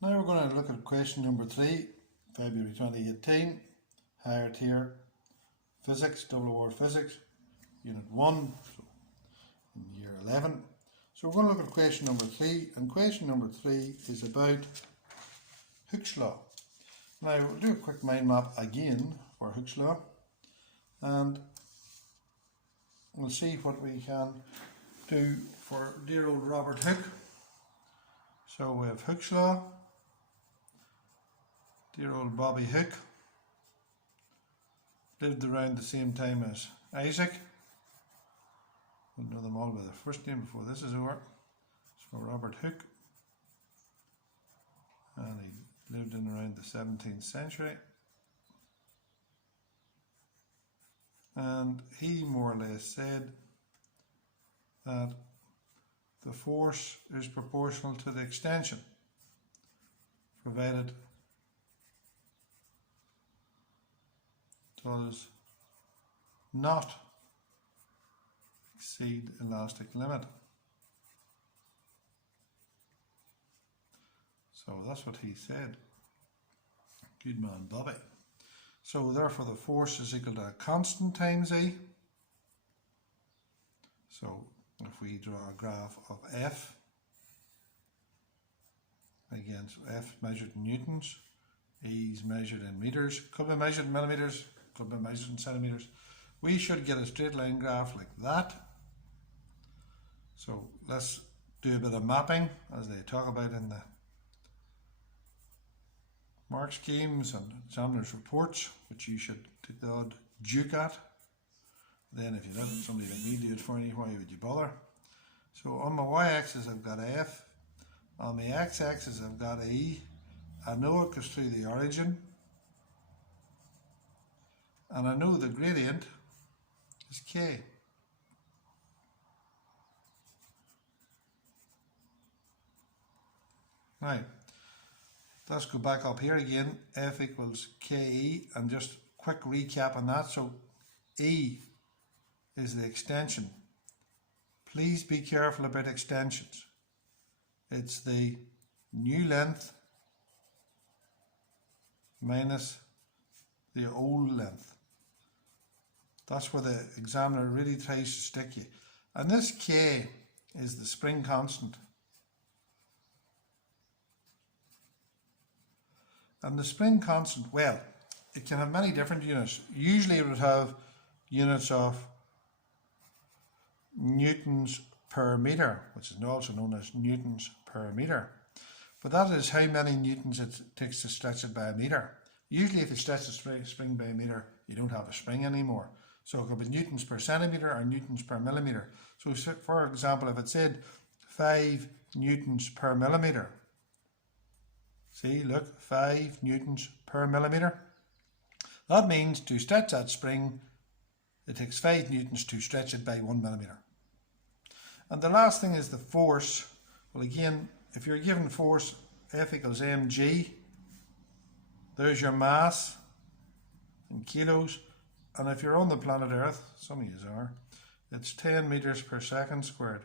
Now we're going to look at question number 3, February 2018, higher tier physics, double award physics, unit 1, so in year 11. So we're going to look at question number 3, and question number 3 is about Hooke's law. Now we'll do a quick mind map again for Hooke's law, and we'll see what we can do for dear old Robert Hooke. So we have Hooke's law, dear old Bobby Hooke, lived around the same time as Isaac. We'll know them all by their first name before this is over. So Robert Hooke, and he lived in around the 17th century, and he more or less said that the force is proportional to the extension, provided does not exceed elastic limit. So that's what he said. Good man, Bobby. So therefore the force is equal to a constant times E. So if we draw a graph of F against F measured in newtons, E is measured in meters, could be measured in millimeters, could be measured in centimeters, we should get a straight line graph like that. So let's do a bit of mapping as they talk about in the mark schemes and examiners' reports, which you should take the odd duke at. Then if you let somebody like me do it for you, why would you bother? So on my y-axis I've got F, on my x-axis I've got E. I know it goes through the origin, and I know the gradient is K. Now, let's go back up here again. F equals KE, and just quick recap on that. So E is the extension. Please be careful about extensions. It's the new length minus the old length. That's where the examiner really tries to stick you. And this K is the spring constant. And the spring constant, well, it can have many different units. Usually it would have units of newtons per meter, which is also known as newtons per meter. But that is how many newtons it takes to stretch it by a meter. Usually if you stretch the spring by a meter, you don't have a spring anymore. So it could be newtons per centimeter or newtons per millimeter. So for example, if it said 5 newtons per millimeter, see, look, 5 newtons per millimeter. That means to stretch that spring, it takes 5 newtons to stretch it by 1 millimeter. And the last thing is the force. Well, again, if you're given force F equals mg, there's your mass in kilos. And if you're on the planet Earth, some of you are, it's 10 meters per second squared.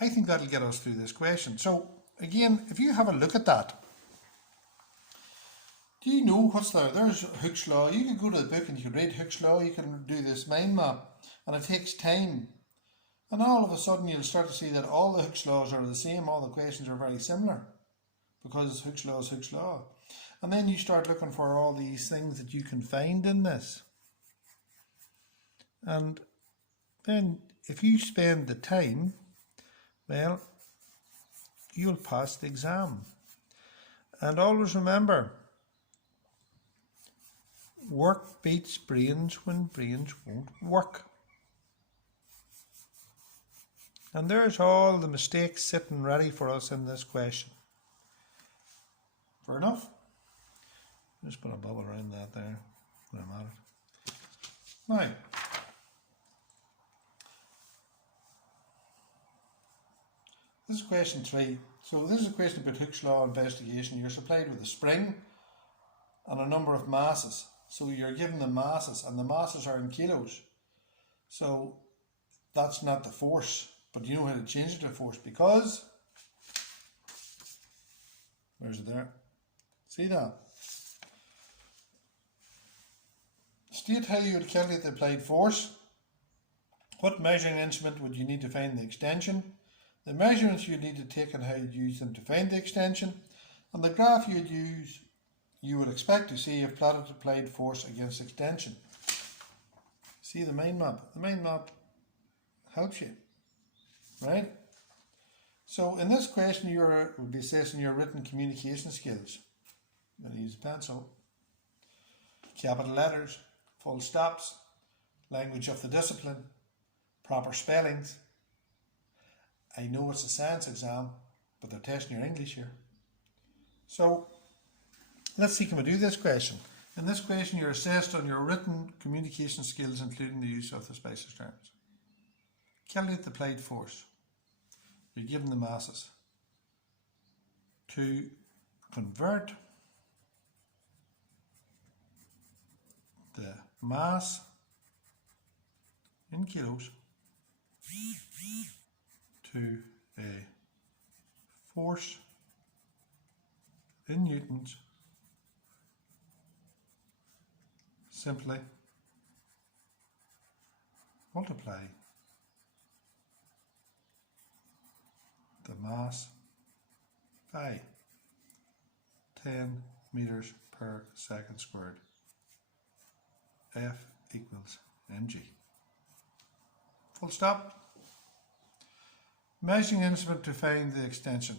I think that'll get us through this question. So again, if you have a look at that, do you know what's there? There's Hooke's law. You can go to the book and you can read Hooke's law. You can do this mind map, and it takes time. And all of a sudden you'll start to see that all the Hooke's laws are the same. All the questions are very similar because Hooke's law is Hooke's law. And then you start looking for all these things that you can find in this. And then if you spend the time, well, you'll pass the exam. And always remember, work beats brains when brains won't work. And there's all the mistakes sitting ready for us in this question. Fair enough? Just put a bubble around that there when I'm at it. Now, this is question 3. So this is a question about Hooke's law investigation. You're supplied with a spring and a number of masses. So you're given the masses, and the masses are in kilos. So that's not the force, but you know how to change it to force, because Where's it there? See that? State how you would calculate the applied force. What measuring instrument would you need to find the extension? The measurements you'd need to take and how you'd use them to find the extension. And the graph you'd use, you would expect to see if plotted applied force against extension. See the mind map? The mind map helps you, right? So in this question, you would be assessing your written communication skills. I'm going to use a pencil. Capital letters, full stops, language of the discipline, proper spellings. I know it's a science exam, but they're testing your English here. So let's see, can we do this question? In this question, you're assessed on your written communication skills, including the use of the specialist terms. Calculate the applied force. You're given the masses. To convert the mass in kilos to a force in newtons, simply multiply the mass by 10 meters per second squared. F equals mg. Full stop. Measuring instrument to find the extension.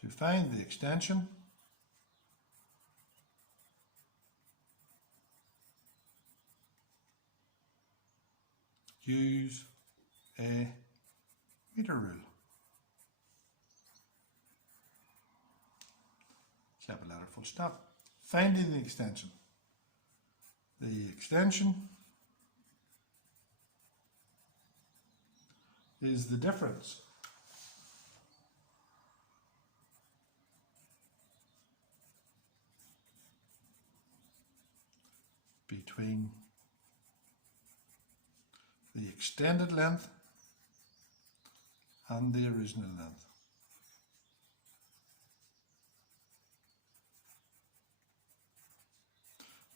To find the extension, use a meter rule. Capital letter, full stop. Finding the extension. The extension is the difference between the extended length and the original length.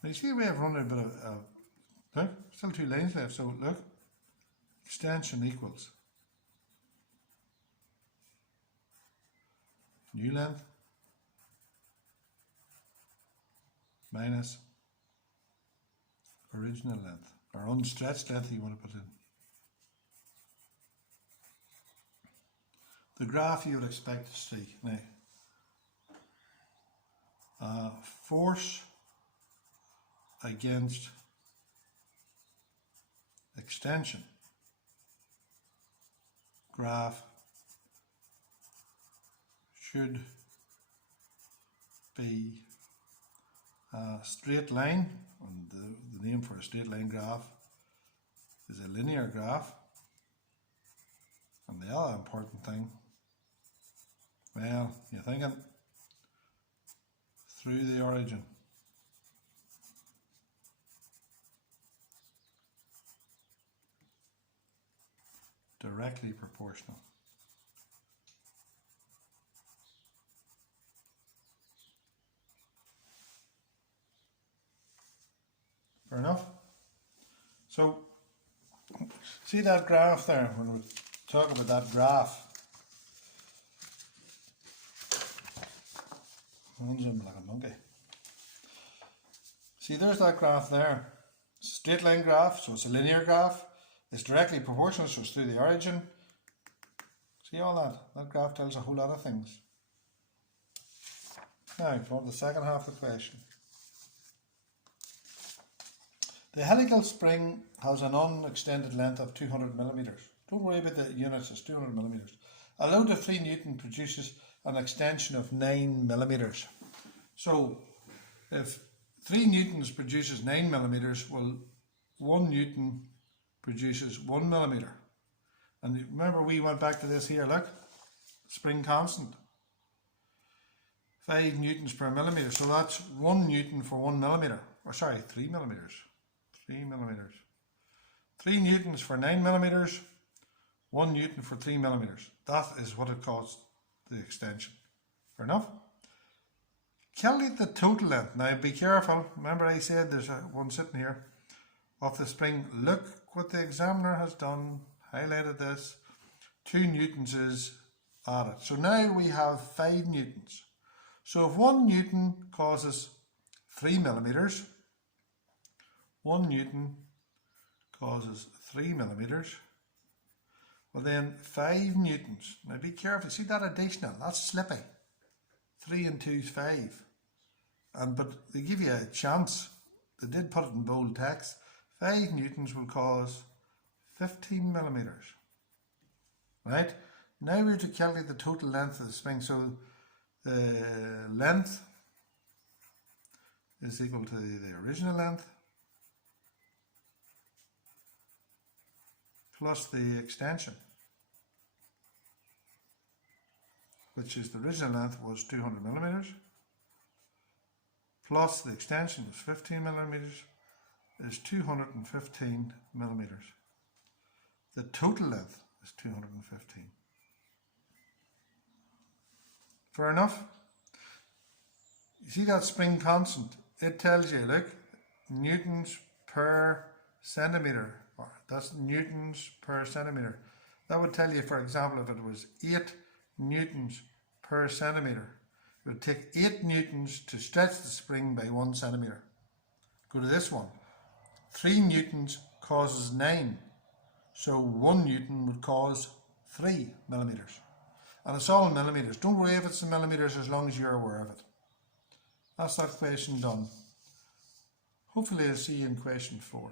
Now you see we have run a bit of, look, still 2 lines left, so look, extension equals new length minus original length, or unstretched length you want to put in. The graph you would expect to see now, force against extension graph should be a straight line, and the name for a straight line graph is a linear graph. And the other important thing, well, you're thinking through the origin. Directly proportional. Fair enough? So, see that graph there, when we talk about that graph. Like a monkey. See, there's that graph there. It's a straight line graph, so it's a linear graph. It's directly proportional, so it's through the origin. See all that? That graph tells a whole lot of things. Now, for the second half of the question. The helical spring has an unextended length of 200 millimeters. Don't worry about the units, it's 200 millimeters. A load of 3 Newton produces an extension of 9 millimeters. So, if 3 Newtons produces 9 millimeters, well, 1 Newton produces 1 millimeter. And remember, we went back to this here, look, spring constant. 5 newtons per millimeter, so that's 1 Newton for 1 millimeter. Or sorry, 3 millimeters. 3 millimeters. 3 newtons for 9 millimeters, 1 Newton for 3 millimeters. That is what it caused the extension. Fair enough. Calculate the total length. Now be careful. Remember I said there's one sitting here of the spring. Look what the examiner has done. Highlighted this. 2 newtons is added. So now we have 5 newtons. So if 1 newton causes 3 millimeters, 1 newton causes 3 millimeters, well then 5 newtons. Now be careful. See that additional? That's slippy. 3 and 2 is 5. But they give you a chance. They did put it in bold text. 5 newtons will cause 15 millimeters. Right? Now we have to calculate the total length of the spring. So the length is equal to the original length plus the extension, which is the original length was 200 millimeters, plus the extension was 15 millimeters, is 215 millimeters. The total length is 215. Fair enough? You see that spring constant? It tells you, look, newtons per centimetre. That's newtons per centimetre. That would tell you, for example, if it was 8 newtons per centimetre, it would take 8 newtons to stretch the spring by 1 centimetre. Go to this one. 3 newtons causes 9. So 1 newton would cause 3 millimetres. And it's all in millimetres. Don't worry if it's in millimetres as long as you're aware of it. That's that question done. Hopefully I'll see you in question 4.